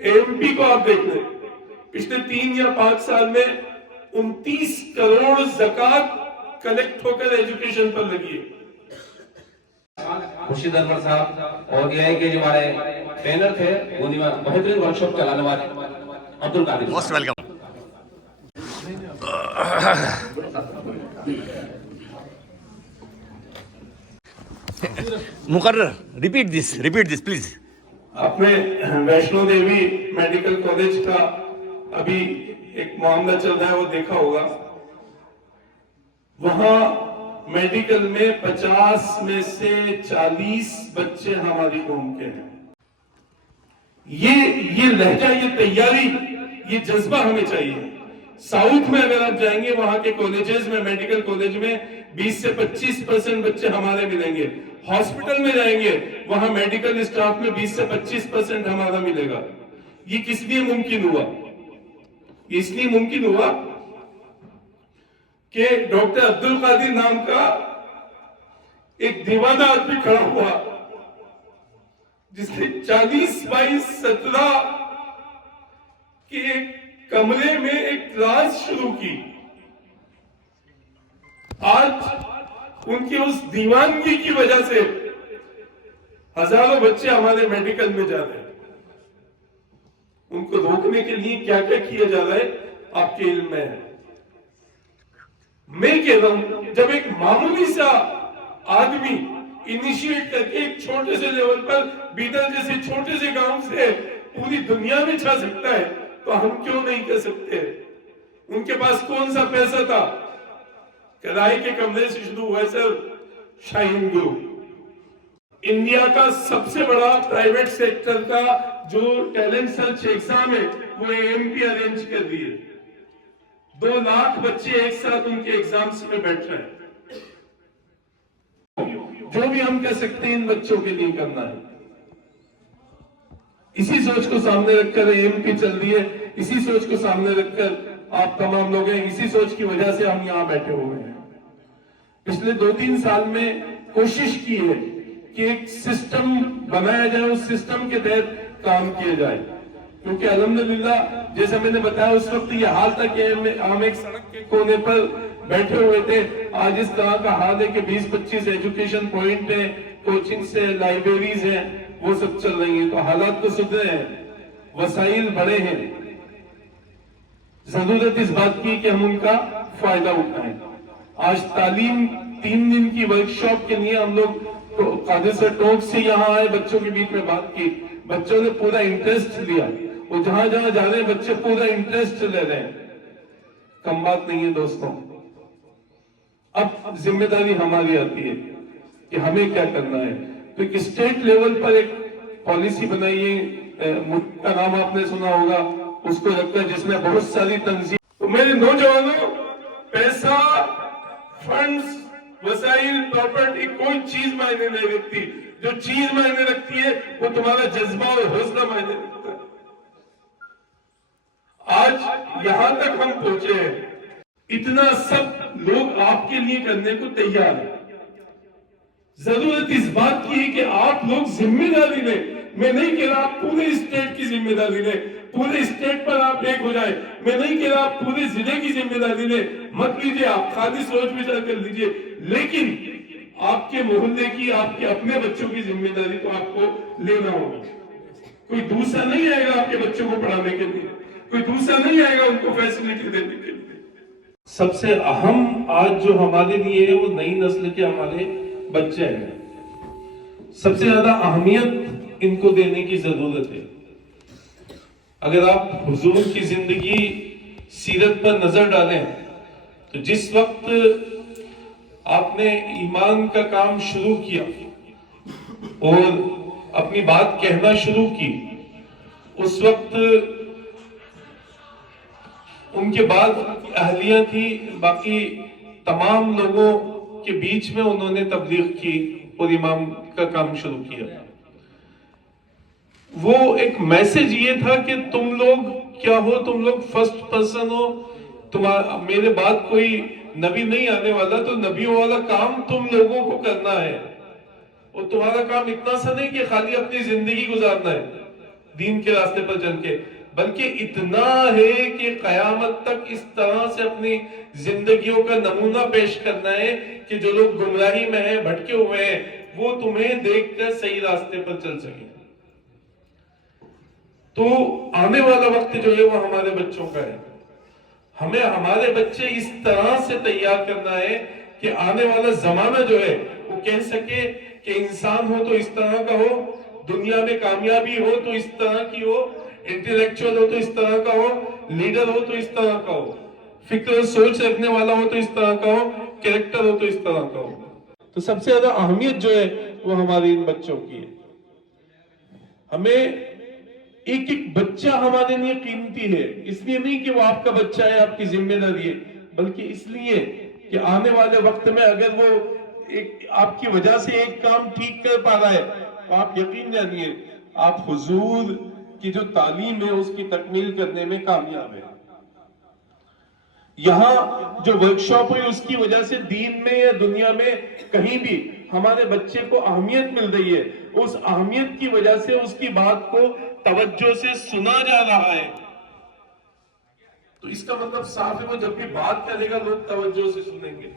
AMP کو آپ دیکھ لیں، پچھلے 3 یا 5 سال میں 29 کروڑ زکوٰۃ کلیکٹ ہو کر ایجوکیشن پر لگی ہے۔ خورشید انور صاحب اور یہ ہے کہ جو ہمارے ٹرینر تھے وہ بہترین ورک شاپ چلانے والے عبد القادر، موسٹ ویلکم۔ مقرر ریپیٹ دس پلیز۔ آپ نے ویشنو دیوی میڈیکل کالج کا ابھی ایک معاملہ چل رہا ہے، وہ دیکھا ہوگا۔ وہاں میڈیکل میں 50 میں سے 40 بچے ہماری قوم کے ہیں۔ یہ لہجہ، یہ تیاری، یہ جذبہ ہمیں چاہیے۔ ساؤتھ میں اگر آپ جائیں گے، وہاں کے کالجز میں، میڈیکل کالج میں 20 سے 25% بچے ہمارے ملیں گے۔ ہاسپٹل میں جائیں گے، وہاں میڈیکل اسٹاف میں 20 سے 25% ہمارا ملے گا۔ یہ کس لیے ممکن ہوا؟ یہ اس لیے ممکن ہوا کہ ڈاکٹر عبد القادر نام کا ایک دیوانہ آدمی کھڑا ہوا، جس نے 40 بائی 17 کے ایک کمرے میں ایک کلاس شروع کی۔ آج ان کی اس دیوانگی کی وجہ سے ہزاروں بچے ہمارے میڈیکل میں جا رہے ہیں۔ ان کو روکنے کے لیے کیا کیا کیا جا رہا ہے آپ کے علم میں ہے۔ میں کہہ رہا ہوں، جب ایک معمولی سا آدمی انیشیٹ کر کے ایک چھوٹے سے لیول پر، بیدر جیسے چھوٹے سے گاؤں سے پوری دنیا میں چھا سکتا ہے، تو ہم کیوں نہیں کر سکتے؟ ان کے پاس کون سا پیسہ تھا؟ کرائے کے کمرے سے شروع ہوا ہے سر، شاہین گروپ۔ انڈیا کا سب سے بڑا پرائیویٹ سیکٹر کا جو ٹیلنٹ سرچ ایگزام ہے، وہ AMP ارینج کر دیے۔ 2 لاکھ بچے ایک ساتھ ان کے ایگزامز میں بیٹھ رہے ہیں۔ جو بھی ہم کہہ سکتے ہیں ان بچوں کے لیے کرنا ہے۔ اسی سوچ کو سامنے رکھ کر AMP چل رہی ہے، اسی سوچ کو سامنے رکھ کر آپ تمام لوگ ہیں، اسی سوچ کی وجہ سے ہم یہاں بیٹھے ہوئے ہیں۔ پچھلے 2-3 سال میں کوشش کی ہے کہ ایک سسٹم بنایا جائے، اس سسٹم کے تحت کام کیا جائے، کیونکہ الحمدللہ جیسے میں نے بتایا اس وقت یہ حال تھا کہ ہم ایک سڑک کے کونے پر بیٹھے ہوئے تھے۔ آج اس طرح کا حال ہے کہ 20-25 ایجوکیشن پوائنٹ ہیں، کوچنگ سے لائبریریز ہیں، وہ سب چل رہی ہیں۔ تو حالات تو سدھرے ہیں، وسائل بڑے ہیں، ضرورت اس بات کی کہ ہم ان کا فائدہ اٹھائیں۔ آج تعلیم 3 دن کی ورکشاپ کے لیے ہم لوگ قادر سر ٹوک سے یہاں آئے، بچوں کے بیچ میں بات کی، بچوں نے پورا انٹرسٹ لیا، وہ جہاں جہاں جا رہے ہیں بچے پورا انٹرسٹ لے رہے ہیں۔ کم بات نہیں ہے دوستوں۔ اب ذمہ داری ہماری آتی ہے کہ ہمیں کیا کرنا ہے۔ تو ایک اسٹیٹ لیول پر ایک پالیسی بنائیے، ملک کا نام آپ نے سنا ہوگا، اس کو رکھ کر جس میں بہت ساری تنظیم۔ تو میرے نوجوانوں، پیسہ، فنڈز، وسائل، پراپرٹی کوئی چیز معنی نہیں رکھتی۔ جو چیز معنی رکھتی ہے وہ تمہارا جذبہ اور حوصلہ معنی رکھتا ہے۔ آج یہاں تک ہم پہنچے ہیں، اتنا سب لوگ آپ کے لیے کرنے کو تیار ہیں۔ ضرورت اس بات کی ہے کہ آپ لوگ ذمہ داری لیں۔ میں نہیں کہہ رہا آپ پورے اسٹیٹ کی ذمہ داری لیں، پورے اسٹیٹ پر آپ ایک ہو جائیں۔ میں نہیں کہہ رہا آپ پورے ضلع کی ذمہ داری لیں، مت لیجئے، آپ خالی سوچ وچار کر لیجئے، لیکن آپ کے محلے کی، آپ کے اپنے بچوں کی ذمہ داری تو آپ کو لینا ہوگا۔ کوئی دوسرا نہیں آئے گا آپ کے بچوں کو پڑھانے کے لیے، کوئی دوسرا نہیں آئے گا ان کو فیسلٹی دینے کے لیے۔ سب سے اہم آج جو ہمارے لیے ہے وہ نئی نسل کے ہمارے بچے ہیں۔ سب سے زیادہ اہمیت ان کو دینے کی ضرورت ہے۔ اگر آپ حضور کی زندگی، سیرت پر نظر ڈالیں تو جس وقت آپ نے ایمان کا کام شروع کیا اور اپنی بات کہنا شروع کی، اس وقت ان کے بعد اہلیہ تھی، باقی تمام لوگوں کے بیچ میں انہوں نے تبلیغ کی اور امام کا کام شروع کیا۔ وہ ایک میسج یہ تھا کہ تم لوگ کیا ہو، تم لوگ فرسٹ پرسن ہو، میرے بعد کوئی نبی نہیں آنے والا، تو نبیوں والا کام تم لوگوں کو کرنا ہے، اور تمہارا کام اتنا سا نہیں کہ خالی اپنی زندگی گزارنا ہے، دین کے راستے پر چل کے، بلکہ اتنا ہے کہ قیامت تک اس طرح سے اپنی زندگیوں کا نمونہ پیش کرنا ہے کہ جو لوگ گمراہی میں ہیں، بھٹکے ہوئے ہیں، وہ تمہیں دیکھ کر صحیح راستے پر چل سکیں۔ تو آنے والا وقت جو ہے وہ ہمارے بچوں کا ہے، ہمیں ہمارے بچے اس طرح سے تیار کرنا ہے کہ آنے والا زمانہ جو ہے وہ کہہ سکے کہ انسان ہو تو اس طرح کا ہو، دنیا میں کامیابی ہو تو اس طرح کی ہو، انٹلیکچوئل ہو تو اس طرح کا ہو، لیڈر ہو تو اس طرح کا ہو، فکر و سوچ رکھنے والا ہو تو اس طرح کا ہو، کریکٹر ہو تو اس طرح کا ہو۔ تو سب سے زیادہ اہمیت جو ہے وہ ہماری ان بچوں کی ہے۔ ہمیں ایک ایک بچہ ہمارے لیے قیمتی ہے، اس لیے نہیں کہ وہ آپ کا بچہ ہے، آپ کی ذمہ داری ہے، بلکہ اس لیے کہ آنے والے وقت میں اگر وہ آپ کی وجہ سے ایک کام ٹھیک کر پا رہا ہے تو آپ یقین جانیے آپ حضور کی جو تعلیم ہے اس کی تکمیل کرنے میں کامیاب ہے۔ یہاں جو ورکشاپ ہوئی اس کی وجہ سے دین میں یا دنیا میں کہیں بھی ہمارے بچے کو اہمیت مل رہی ہے، اس اہمیت کی وجہ سے اس کی بات کو توجہ سے سنا جا رہا ہے۔ تو اس کا مطلب صاف ہے وہ جب بھی بات کرے گا لوگ توجہ سے سنیں گے۔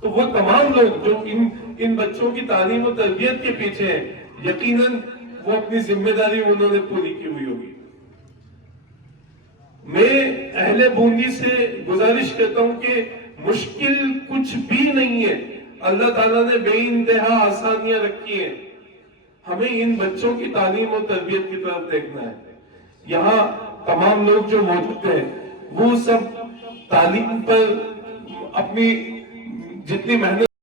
تو وہ تمام لوگ جو ان بچوں کی تعلیم و تربیت کے پیچھے ہیں، یقیناً وہ اپنی ذمہ داری انہوں نے پوری کی ہوئی ہوگی۔ میں اہل بوندی سے گزارش کرتا ہوں کہ مشکل کچھ بھی نہیں ہے، اللہ تعالیٰ نے بے انتہا آسانیاں رکھی ہیں، ہمیں ان بچوں کی تعلیم اور تربیت کی طرف دیکھنا ہے۔ یہاں تمام لوگ جو موجود ہیں وہ سب تعلیم پر اپنی جتنی محنت